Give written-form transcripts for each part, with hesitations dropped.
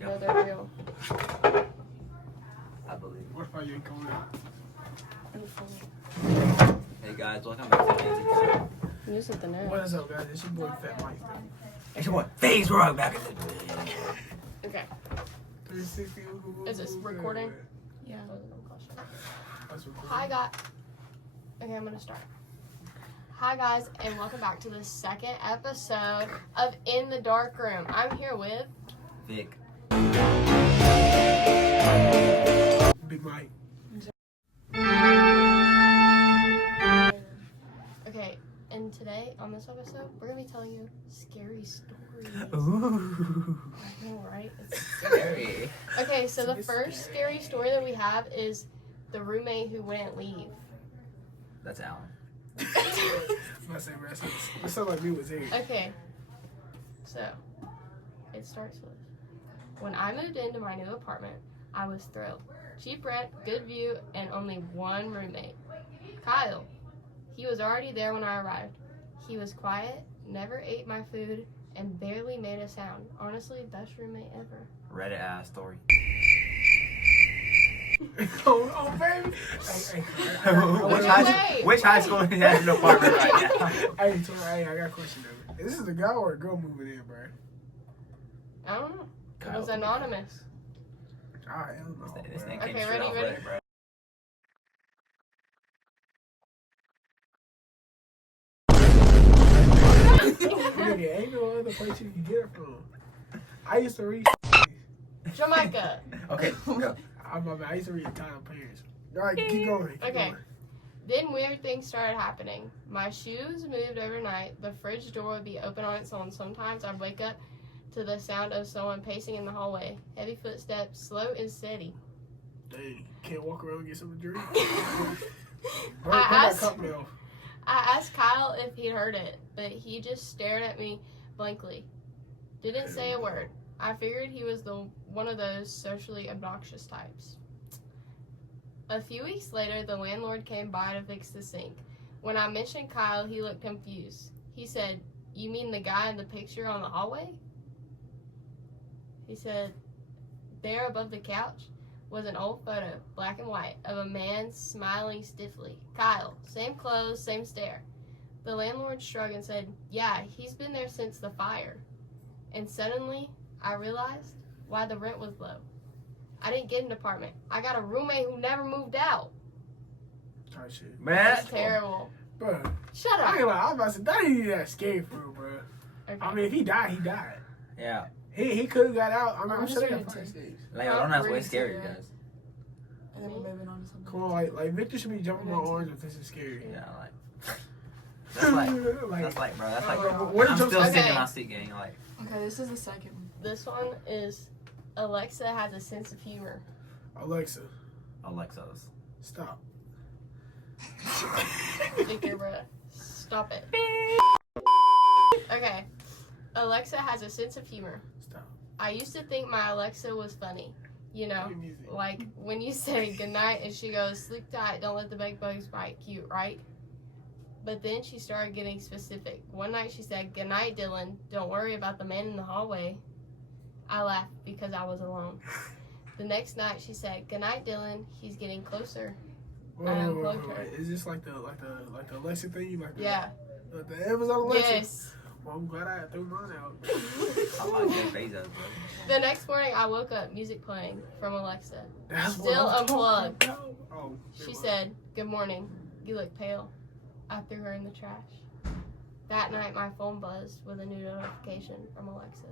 go. No, they're real. I believe. What if I ain't going out? Hey guys, welcome back to Nancy. Use something else. What is up, guys? It's your boy Fat Mike. It's your boy, Phase Rock back in the Okay. 360. Is this recording? Yeah. That's recording. Hi, guys. Okay, I'm gonna start. Hi, guys, and welcome back to the second episode of In the Dark Room. I'm here with Vic. Big Mike. Okay, and today on this episode, we're gonna be telling you scary stories. Ooh. I know, right? It's Scary. Okay, so the first scary story that we have is the roommate who wouldn't leave. That's Alan. I say, bro, that sounds like me was here. Okay, so it starts with, when I moved into my new apartment, I was thrilled. Cheap rent, good view, and only one roommate, Kyle. He was already there when I arrived. He was quiet, never ate my food, and barely made a sound. Honestly, best roommate ever. Reddit ass story. Oh, baby. Which high school has an apartment right now? Hey, I got a question though. Is this a guy or a girl moving in, bro? I don't know. It Kyle. was anonymous. I don't know. This thing bro. came Okay, straight ready, off ready? Reddit, bro. Nigga, ain't no other place you can get it from. I used to read. Jamaica. Okay, go. I used to read Tyler Parents. All right, keep going. Keep Okay. going. Then weird things started happening. My shoes moved overnight. The fridge door would be open on its own. Sometimes I'd wake up to the sound of someone pacing in the hallway. Heavy footsteps, slow and steady. Dang, can't walk around and get something to drink. I Bro, put that asked- cup down. I asked Kyle if he'd heard it, but he just stared at me blankly. Didn't say a word. I figured he was one of those socially obnoxious types. A few weeks later, the landlord came by to fix the sink. When I mentioned Kyle, he looked confused. He said, "You mean the guy in the picture on the hallway?" He said, there above the couch was an old photo, black and white, of a man smiling stiffly. Kyle, same clothes, same stare. The landlord shrugged and said, "Yeah, he's been there since the fire." And suddenly, I realized why the rent was low. I didn't get an apartment. I got a roommate who never moved out. Oh, shit. Man. That's terrible. Bro, Shut I up. ain't like, I was about to say, that ain't even that scary for real, bro. Okay. I mean, if he died, he died. Yeah. He could have got out. I mean, I'm just sure they reading got fire too. escapes. Like, I don't know Read what's scary, to guys. And then we're moving on to something. Come on, like Victor should be jumping on orange if this is scary. Yeah, like. That's like, bro, that's like. what I'm did still you Okay. sitting in my seat gang, like. Okay, this is the second one. This one is Alexa has a sense of humor. Alexa, Alexa's. stop. Victor, bruh. Stop it. Okay. Alexa has a sense of humor. Stop. I used to think my Alexa was funny. You know, Play music. like when you say goodnight and she goes, "Sleep tight, don't let the bed bugs bite." Cute, right? But then she started getting specific. One night she said, "Goodnight, Dylan. Don't worry about the man in the hallway." I laughed because I was alone. The next night she said, "Goodnight, Dylan. He's getting closer." I unplugged her. Is this like the Alexa thing? Like the, Yeah. the Amazon Alexa? Yes. Well, I'm glad I threw mine out. I like Jeff Bezos, bro. The next morning I woke up, music playing from Alexa. That's what Still I'm talking unplugged. about. Oh, She said, "Good morning. You look pale." I threw her in the trash. That night, my phone buzzed with a new notification from Alexa.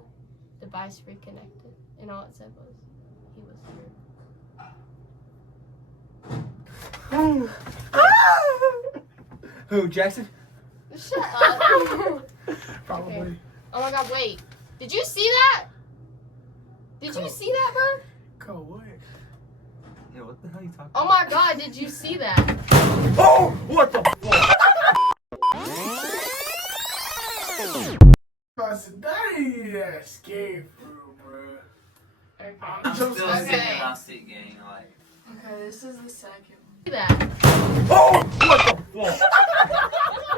Device reconnected. And all it said was, he was here. Who, Jackson? Shut up. Probably. Okay. Oh my god, wait. Did you see that? Did you see that, bro? Cole, what? Yeah, what the hell are you talking Oh my god, did you see that? Oh! What the fuck? I said, that ain't that scary for real, bro. Okay. I'm still Okay. sitting in my seat gang, like. Okay, this is the second one. See that? Oh! What the fuck?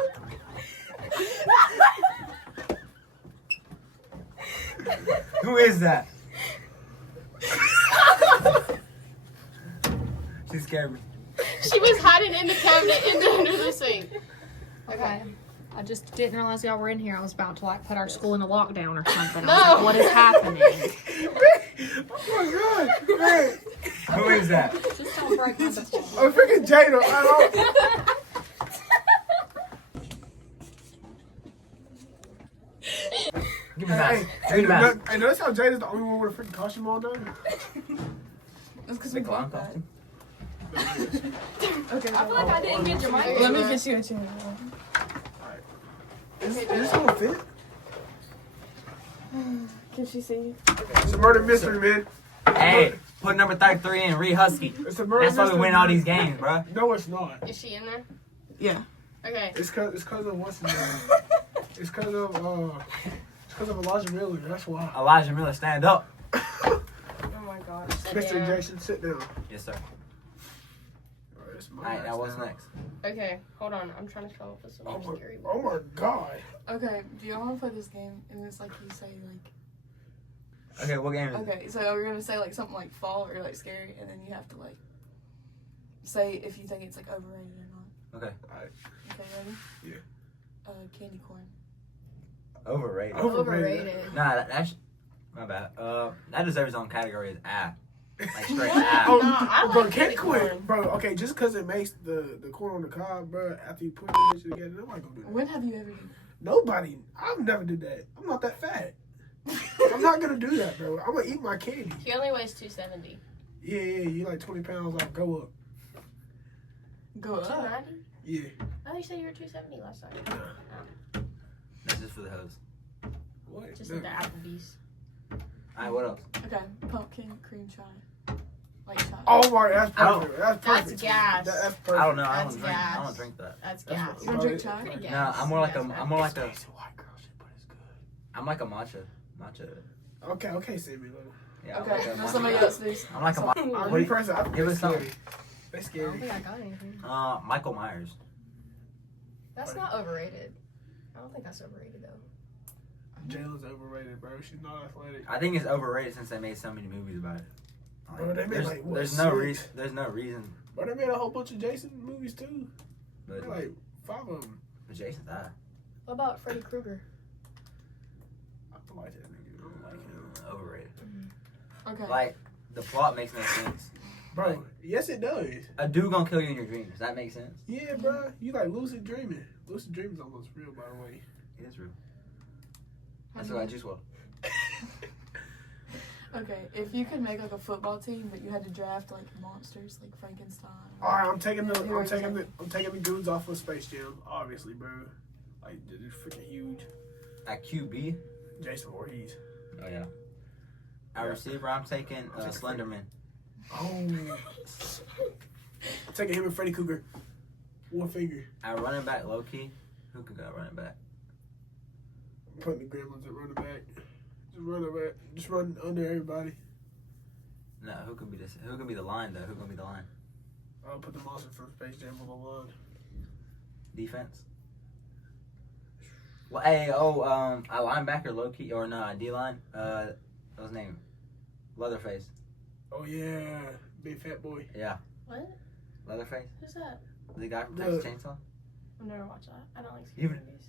Who is that? She scared me. She was hiding in the cabinet under the sink. Okay. I just didn't realize y'all were in here. I was about to like put our school in a lockdown or something. No. I was like, what is happening? Oh my god, man. Who is that? Just don't break my default. I'm freaking Jada. Give me that. Hey, notice how Jada's the only one with a freaking costume on though? That's because The we clown got that. costume. Okay. I feel like I didn't get your mic. Let me get you a chair. Is this gonna fit? Can she see? It's a murder mystery, man. Hey, put number 33 in, Ree Husky. It's a murder That's why we mystery, win all man. these games, bro. No, it's not. Is she in there? Yeah. Okay. It's cause of what's his name? It's cause of Elijah Miller. That's why. Elijah Miller, stand up. Oh my god. Mr. Jason, sit down. Yes, sir. Alright, it's my Alright, now what's now. next? Okay, hold on. I'm trying to come up with some more scary Oh words. my god. Okay. Do y'all want to play this game? And it's like you say like. Okay, what game is it? Okay, so we're gonna say like something like fall or like scary, and then you have to like say if you think it's like overrated or not. Okay. Okay, ready? Yeah. Candy corn. Overrated. Overrated. Nah, that's my bad. That deserves its own category as app. Like straight Oh, app. Nah, I bro, like candy candy corn. corn. Bro, okay, just because it makes the corn on the cob, bro, after you put that shit together, nobody gonna do that. When have you ever done Nobody. I've never did that. I'm not that fat. I'm not gonna do that, bro. I'm gonna eat my candy. He only weighs 270. Yeah, you like 20 pounds off. Go up. that? Go up. 290? Yeah. I thought you said you were 270 last time. That's just for the hoes. What? Just No. at the Applebee's. Alright, what else? Okay, pumpkin cream chai. Like chai. Oh my, that's I don't- perfect. That's perfect. That's gas. That's perfect. I don't know. I That's don't drink. I gas. don't drink that. That's That's gas. what- You want to drink chai? Pretty gas. No, I'm more like a. Gas, I'm more like a. It's white girl shit, but it's good. I'm like a matcha. Okay, Sammy. Little. Yeah. I'm Okay, like a now matcha. somebody else do. I'm like a. I'm What do you- impressed. I think give us that's something. scary. That's I don't scary. think I got anything. Michael Myers. That's not overrated. I don't think that's overrated though. Jalen's overrated, bro. She's not athletic. I think it's overrated since they made so many movies about it. Bro, they made there's, like, what, there's no 6? reason. There's no reason. But they made a whole bunch of Jason movies too. But Like 5 of them. Jason's eye. What about Freddy Krueger? I don't like that nigga. I don't like him. Overrated. Okay. Like the plot makes no sense. Bro, yes it does. A dude gonna kill you in your dreams. That makes sense. Yeah, bro. You like lucid dreaming. Lucid dreaming is almost real, by the way. It is real. Have That's you- what I just want. Okay, if you could make like a football team, but you had to draft like monsters, like Frankenstein. All right, I'm taking the dudes off of Space Jam, obviously, bro. Like they're freaking huge. At QB. Jason Voorhees. Oh yeah. At receiver, I'm taking Slenderman. Oh. I'm taking him and Freddy Krueger. One finger. At running back, low key. Who could go at running back? I'm putting the Gremlins at running back. Just run back. Just run under everybody. No, who could be this? Who could be the line though? Who could be the line? I'll put the monster from Space Jam on the line. Defense. Well, hey, a linebacker, low key, or no, D line. What's his name? Leatherface. Oh yeah, big fat boy. Yeah. What? Leatherface. Who's that? The guy from The- Texas Chainsaw. I've never watched that. I don't like scary You've- movies.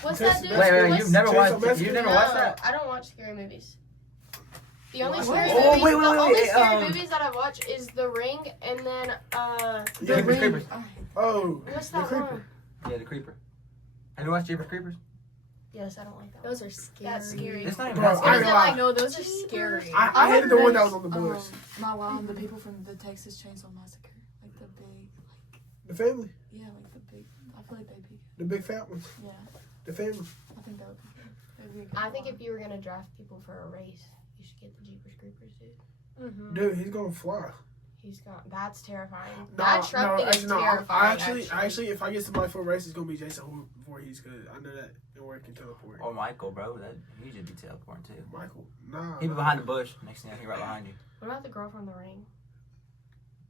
What's Wait, that dude? Wait, What's- you've never Chainsaw watched? Massacre? You've never No, watched that? I don't watch scary movies. The only What? scary Oh, movies, wait, the only wait, scary movies that I watch is The Ring and then Yeah, Jeepers Creepers. Oh, what's the that Creeper. one? Yeah, the Creeper. Have you watched Jeepers Creepers? Yes, I don't like that. Those one. are scary. That's scary. It's not even Bro, that I scary. ain't gonna lie. No, those are scary. I hated the one that was on the boards. My line, the people from the Texas Chainsaw Massacre, like the big, The family, yeah, like the big. I feel like they'd be, the big fat ones. yeah. The family. I think that would be good. That'd be a good I think line. if you were gonna draft people for a race, you should get the Jeepers Creepers, dude. Mm-hmm. Dude, he's gonna fly. He's gone. That's terrifying. No, That truck thing is actually, no. terrifying. Actually, if I get somebody for a race, it's gonna be Jason Voorhees because I know that and where he can teleport. Or Michael, bro. That he should be teleporting too. Michael, nah. He be behind the bush. Next thing he right behind you. What about the girl from The Ring?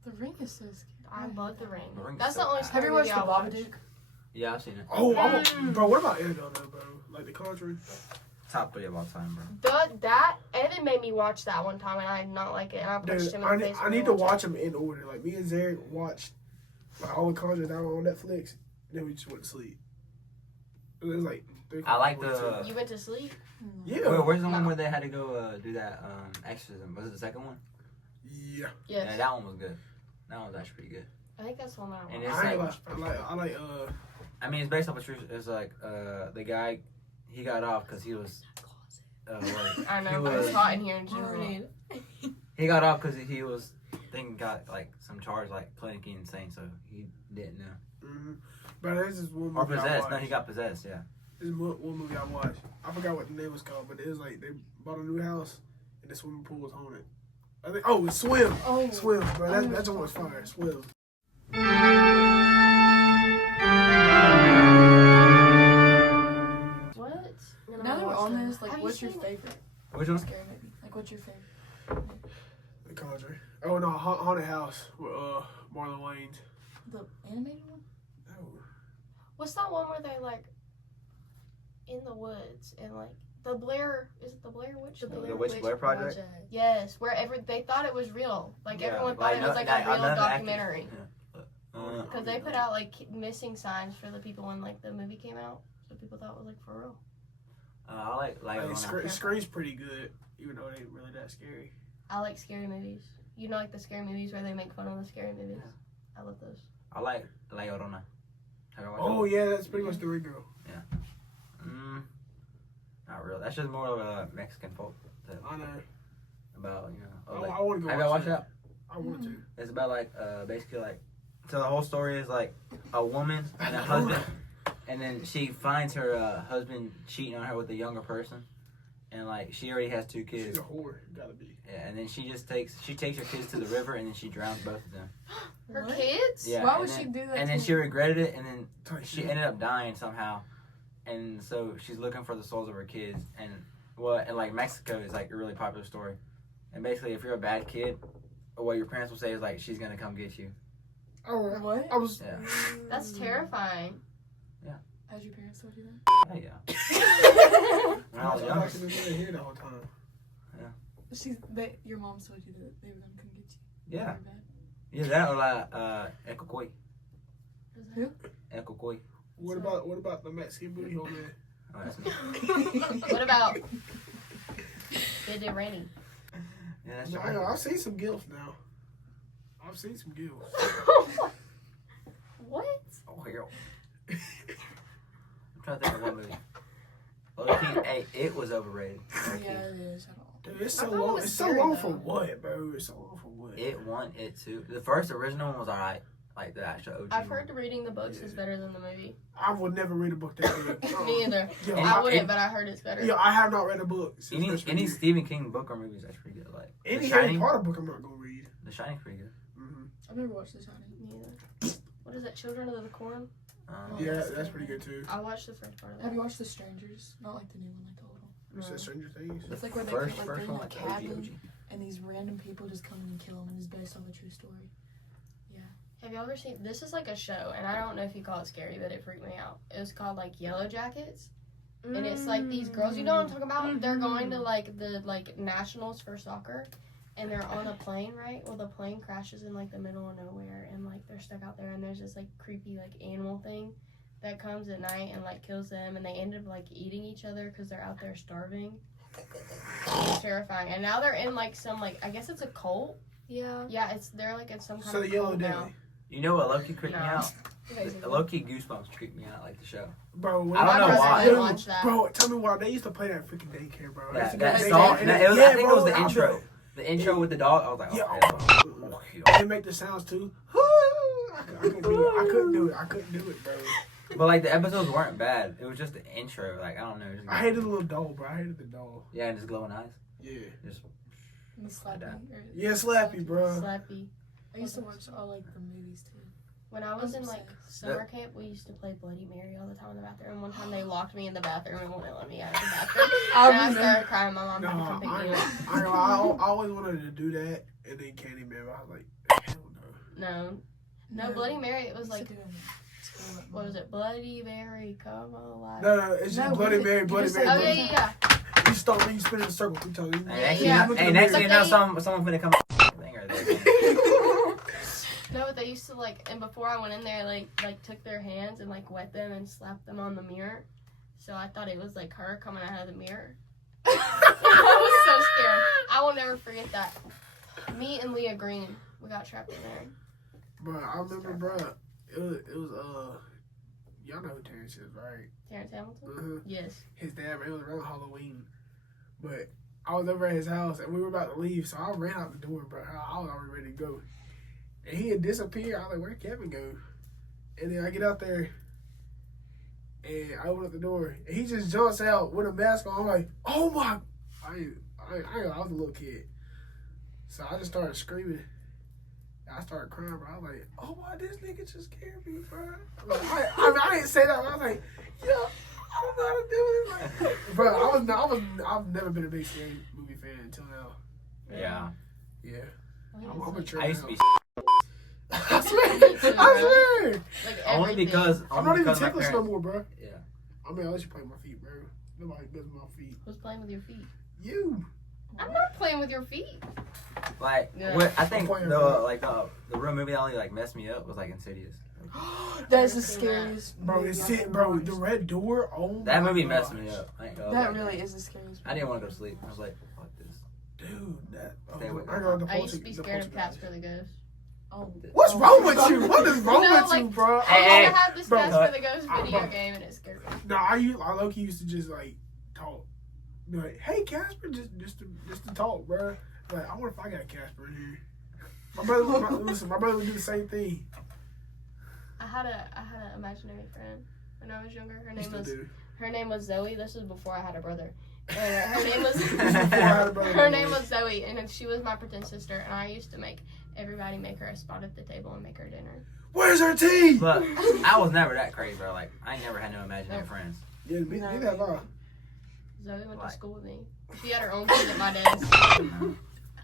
The Ring is so scary. I love The Ring. The Ring's That's so the only bad. scary Have you watched movie The I watch. Babadook? Yeah, I've seen it. Oh, bro, what about Annabelle though, bro? Like the Conjuring. top 3 of all time, bro. That Evan made me watch that one time, and I did not like it. And I punched Dude, him in the face. I need to watch them in order. Like me and Zarek watched all the Conjuring down on Netflix. Then we just went to sleep. It was like 3 I like o'clock, the. You went to sleep. Yeah. Where's the one where they had to go do that exorcism? Was it the second one? Yeah. Yes. Yeah, that one was good. That one was actually pretty good. I think that's the one that I And watched. it's I like, like I mean, it's based off a true. It's like the guy, he got off because he was. I know, he but it's was- hot in here in general. Alright. He got off because he was. I think got like some charge like clinically insane, so he didn't know. but there's this one movie Or I possessed. watched. No, he got possessed. Yeah. This is one movie I watched. I forgot what the name was called, but it was like they bought a new house and the swimming pool was haunted. I think it's Swim. Oh, Swim, bro. That's one was fire. Swim. What? now that we're on this, Have like, you what's your seen- favorite Which one? scary movie? Like, what's your favorite? The Conjuring. Oh no, Haunted House with Marlon Wayans. The animated one? Oh. What's that one where they're like in the woods and like the Blair? Is it the Blair Witch? The thing? Witch Blair Project? Yes, where they thought it was real. Like Yeah, everyone thought like, it was no- like like, a real another actor- documentary. Because they Yeah. put out like missing signs for the people when like the movie came out, so people thought it was like for real. I like Scream's pretty good, even though it ain't really that scary. I like scary movies. You know, like the scary movies where they make fun of the scary movies. I love those. I like La Llorona. Have you watched Oh yeah, that's pretty much the Ring Girl. Not really. That's just more of a Mexican folk I know. about I want to go. Have you watched that? I want to. It's about like basically like so the whole story is like a woman and a husband, and then she finds her husband cheating on her with a younger person, and like she already has 2 kids. She's a whore. Gotta be. Yeah, and then she takes her kids to the river, and then she drowns both of them. Her What? kids? Yeah. Why and would then- she do that? And then to she regretted it, and then Type she shit. ended up dying somehow, and so she's looking for the souls of her kids. And like Mexico is like a really popular story, and basically if you're a bad kid, what your parents will say is like she's gonna come get you. Oh, What? I was. Yeah. That's terrifying. Has your parents told you that? Oh yeah. When I I was was younger. actually in here the whole time. Your mom told you that they were gonna come get you. Yeah. Very bad. Yeah, that or like Ekokoi. Who? Ekokoi. What about the Mexican booty hole man? Oh, that's me. What about It Did Rainy? Yeah, that's No, right. I've seen some gills now. I've seen some gills. What? Oh, here. I'm trying to think of one movie. Low-key, hey, it was overrated. Low-key. Yeah, it is. I don't. Dude, it's I so thought it long. was It's so scary, long though. for what, bro? It's so long for what? It won it too. The first original one was alright. Like the actual OG. I've heard reading the books is better than the movie. I would never read a book that big. Me either. Yo, I I, wouldn't, but I heard it's better. yo, I have not read a book. Since Any freshman any year. Stephen King book or movies that's pretty good. Like Any The Harry Shining. Potter book I'm not gonna read. The Shining's pretty good. I've never watched The Shining. Me either. What is that? Children of the Corn? Yeah, that's pretty good too. I watched the first part of that. Have you watched The Strangers? Not like the new one, like the old one. What's that, Stranger Things? The It's like where they first, like, first they're in one, a like cabin. And these random people just come in and kill them, and it's based on a true story. Have you ever seen? This is like a show, and I don't know if you call it scary, but it freaked me out. It was called like Yellow Jackets, and it's like these girls. You know what I'm talking about? They're going to like the nationals for soccer, and they're on a plane, right? Well, the plane crashes in like the middle of nowhere, and like they're stuck out there, and there's this like creepy like animal thing that comes at night and like kills them, and they end up like eating each other because they're out there starving. It's terrifying. And now they're in like some like I guess it's a cult. Yeah. Yeah, they're like in some kind So of the Yellow cult now. Deli. You know what Loki creeped me No. out? Loki Goosebumps creeped me out like the show. Bro, when I don't know brother why. didn't watch that. Bro, tell me why they used to play that freaking daycare, bro. They used to That go to song. daycare and It was, yeah, I think it was bro, the I'll intro. do it. The intro with the dog. I was like, Yeah, oh, they make the sounds too. I couldn't do it. I couldn't do it, bro. But like the episodes weren't bad. It was just the intro. Like I don't know. Just I hated the little doll, bro. I hated the doll. Yeah, and just glowing eyes. Yeah. Just And the Slappy. Or, Yeah, Slappy, bro. Slappy. I used to watch all like the movies too. When I was in like Obsessed. summer camp, we used to play Bloody Mary all the time in the bathroom. And one time they locked me in the bathroom and wouldn't let me out of the bathroom. And I started crying. My mom No, had to come pick me up. I always wanted to do that, and then Candyman. I was like, hell no. No, Bloody Mary. It was I used like to do them. What was it? Bloody Mary, come alive. No, it's just No, Bloody what is it? Mary, You Bloody just Mary. said- Oh yeah, yeah. You start me, you spin in a circle 3 times. Hey, next thing you know, someone's gonna come. No, but they used to like, and before I went in there, like took their hands and like wet them and slapped them on the mirror. So I thought it was like her coming out of the mirror. I was so scared. I will never forget that. Me and Leah Green, we got trapped in there. Bro, I remember, bro. It was y'all know who Terrence is, right? Terrence Hamilton? Uh-huh. Yes. His dad, it was around Halloween. But I was over at his house and we were about to leave, so I ran out the door, bro. I was already ready to go. And he had disappeared. I was like, where'd Kevin go? And then I get out there and I open up the door and he just jumps out with a mask on. I'm like, oh my! I was a little kid. So I just started screaming. I started crying, bro. I was like, oh my, this nigga just scared me, bro. Like, I didn't say that, but I was like, yeah, I don't know how to do it. Like, bro, I've never been a big scary movie fan until now. Yeah. Yeah. Well, I'm a like, trip. I used to be I swear. Me too, I bro. swear. like only everything. because I'm not even my ticklish no parents. more, bro. Yeah. I mean, I let you play with my feet, bro. Nobody does my feet. Who's playing with your feet? You. I'm not playing with your feet. Like Yeah. what I think I'm playing, the bro. like the real movie that only like messed me up was like Insidious. That's the Never seen scariest. Bro, movie it's I've it, ever bro. watched. The red door. Oh That my movie gosh. messed me up. I ain't gonna That lie. really is the scariest. I didn't want to go to sleep. I was like, fuck this. Dude, that. Stay away. I got the I used to be the scared of poltergeist. Casper the Ghost. Oh, What's wrong with you? What is wrong No, with like, you, bro? I Hey, used to have this bro, Casper the Ghost bro. video game and it scared me. No, I low-key used to just like talk. Be like, hey Casper, just to talk, bro. Like, I wonder if I got Casper in here. My brother would do the same thing. I had an imaginary friend when I was younger. He still do. Her name was Zoe. This was before I had a brother. And her name was Before I had a brother. her name was Zoe, and she was my pretend sister. And I used to make everybody make her a spot at the table and make her dinner. Where's her tea? But I was never that crazy, bro. Like I ain't never had no imaginary friends. Yeah, me neither have I. Zoe went Like- to school with me. She had her own kid at my desk.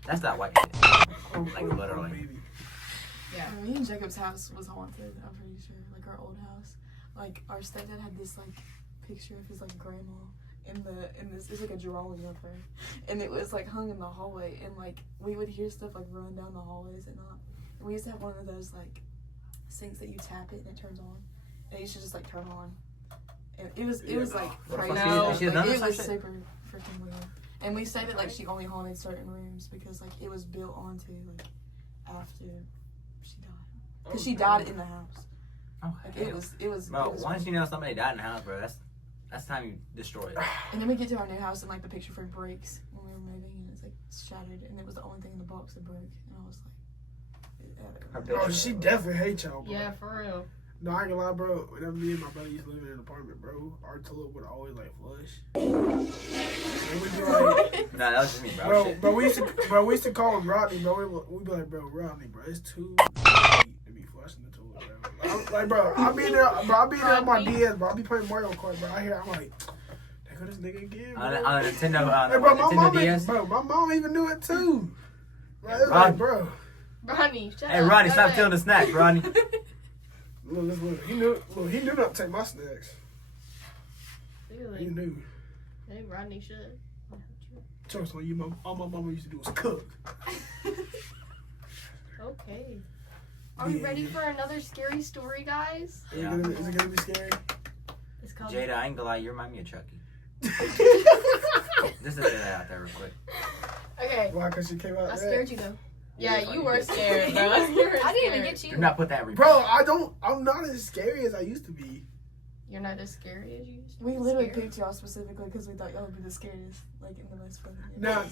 That's that white shit. Oh, Like, oh, literally. baby. Yeah. Me and Jacob's house was haunted, I'm pretty sure. Like our old house. Like our stepdad had this like picture of his like grandma in this it's like a drawing of her. And it was like hung in the hallway and like we would hear stuff like run down the hallways and not. And we used to have one of those like sinks that you tap it and it turns on. And it used to just like turn on. And it was like What the crazy. fuck No, she Like, done it some was shit? super freaking weird. And we say that like she only haunted certain rooms because like it was built onto like after she died. Because she died in the house. Oh, Like hell. it was. Bro, it was once you know somebody died in the house, bro, that's time you destroy it. And then we get to our new house and like the picture frame breaks when we were moving and it's like shattered and it was the only thing in the box that broke and I was Her like, Oh, she definitely hates y'all, bro. Yeah, for real. No, I ain't gonna lie, bro. Whenever me and my brother used to live in an apartment, bro, our toilet would always like flush. And we'd be like, Nah, that was just me, bro. Shit. we used to call him Rodney, bro. We'd be like, bro, Rodney, bro, it's too late to be flushing the toilet, bro. Like, bro, I'll be there on my DS, bro. I'll be playing Mario Kart, bro. I'm like, there go this nigga again, bro. On the Nintendo, Hey, bro, Nintendo DS. my mom even knew it too. Like, it was Rodney. like, bro. Ronnie, shut Hey, up. Ronnie, Go stop ahead. stealing the snacks, Ronnie. Look, he knew not to take my snacks. He Really? knew. Hey, Rodney should. Trust me, all my mama used to do was cook. Okay. Are we Yeah. ready for another scary story, guys? Yeah. Is it gonna be scary? It's called. Jada, I ain't gonna lie, you remind me of Chucky. Just to say that out there real quick. Okay. Why? Cause she came out. I that? scared you though. Yeah, You're you funny, were bitch. scared, bro. I didn't even get Do you. not put that in Bro, I'm not as scary as I used to be. You're not as scary as you used to. we be. literally Scared? picked y'all specifically because we thought y'all would be the scariest, like in the most fun. Now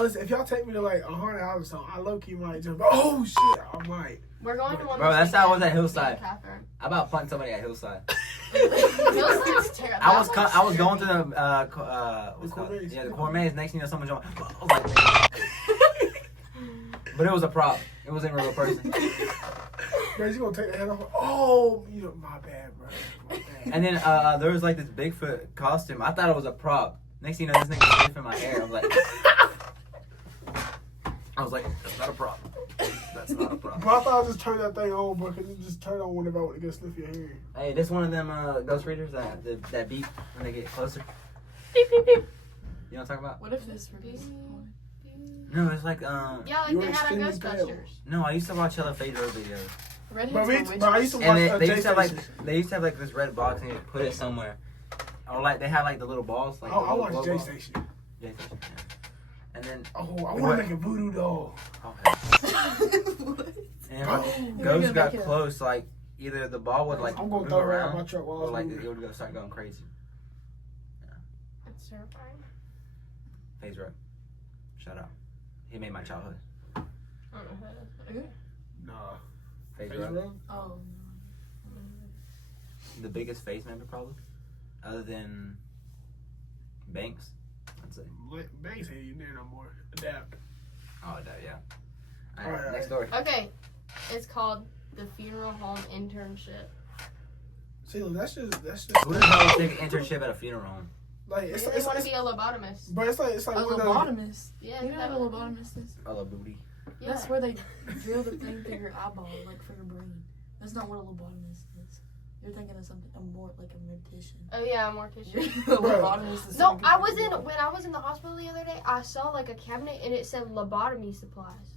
listen, if y'all take me to like a haunted house or something, I low key might just go, oh shit, I might. We're going to one. Bro, this that's how I was weekend, at Hillside. me and Catherine. I about punked somebody at Hillside. Hillside's terrible. I was going to the what's The called? Cormets. Yeah, the Cormets. Next thing you know, someone joined. I was like, but it was a prop. It wasn't a real person. Bro, you gonna take the head off? Oh, you know, my bad, bro. My bad. And then there was like this Bigfoot costume. I thought it was a prop. Next thing you know, this nigga sniffing my hair. I was like, that's not a prop. That's not a problem. But I thought I just turned that thing on, bro, because it just turned on whenever I want to go sniff your hair. Hey, this one of them ghost readers that beep when they get closer. Beep beep beep. You know what I'm talking about? What if this was? No, it's like Yeah, like You they had on extended tail. Ghostbusters. No, I used to watch hella Phase Road videos. Redheads But I used to watch And they J used to have Station. they used to have like this red box and you put it somewhere. Or like they had like the little balls. Like Oh, the I little watched glow J balls. Station. J Station, yeah. And then Oh, I want to make a voodoo doll. What? and Oh. when You're ghosts gonna got make it- close, like either the ball would like I'm going move to throw her out around, my truck while I or was like moving. it would go start going crazy. That's terrifying. Phase Road. Shout out. He made my childhood. I don't know who that is. Nah. Phase Face Road. Road? Oh. The biggest face member probably, other than Banks. I'd say. Banks ain't even there no more. Adapt. Oh, that yeah. Alright, Next story. Okay, it's called the funeral home internship. See, look, that's just Who the hell would take an internship at a funeral home? like Maybe it's they it's, want to it's be a lobotomist. but it's like A one of those. lobotomist. Yeah, You know what a lobotomist is? A la booty. Yeah. That's where they drill the thing through your eyeball, like for your brain. That's not what a lobotomist is. You're thinking of something more like a mortician. Oh yeah, a mortician. a lobotomist is No, something I completely was in different. when I was in the hospital the other day. I saw like a cabinet and it said lobotomy supplies.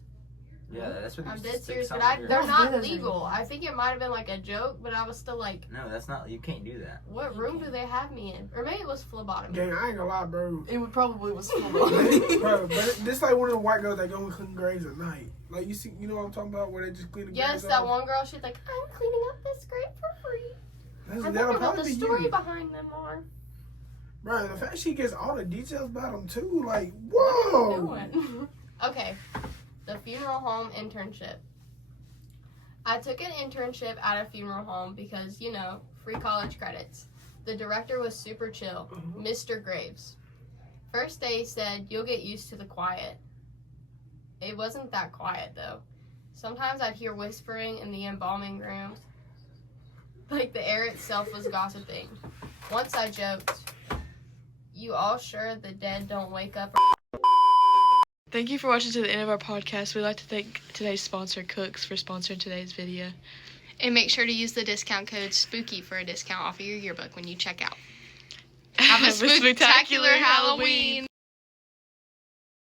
Yeah, that's what. I'm you dead stick serious, but something in your- they're Those not videos are legal. illegal. I think it might have been like a joke, but I was still like, No, that's not. You can't do that. what You room can't. do they have me in? Or maybe it was phlebotomy. Gang, I ain't gonna lie, bro. It would probably was full Bro, but this like one of the white girls that go and clean graves at night. Like you see, you know what I'm talking about, where they just clean the Yes, graves that off? one girl. She's like, I'm cleaning up this grave for free. I That'll wonder what probably the be story you. behind them are. Bro, the fact she gets all the details about them too, like, What are whoa. you doing? Okay, the funeral home internship. I took an internship at a funeral home because, you know, free college credits. The director was super chill, Mr. Graves. First day said, you'll get used to the quiet. It wasn't that quiet, though. Sometimes I'd hear whispering in the embalming rooms. Like the air itself was gossiping. Once I joked, you all sure the dead don't wake up? Thank you for watching to the end of our podcast. We'd like to thank today's sponsor, Cooks, for sponsoring today's video. And make sure to use the discount code SPOOKY for a discount off of your yearbook when you check out. Have a spectacular Halloween!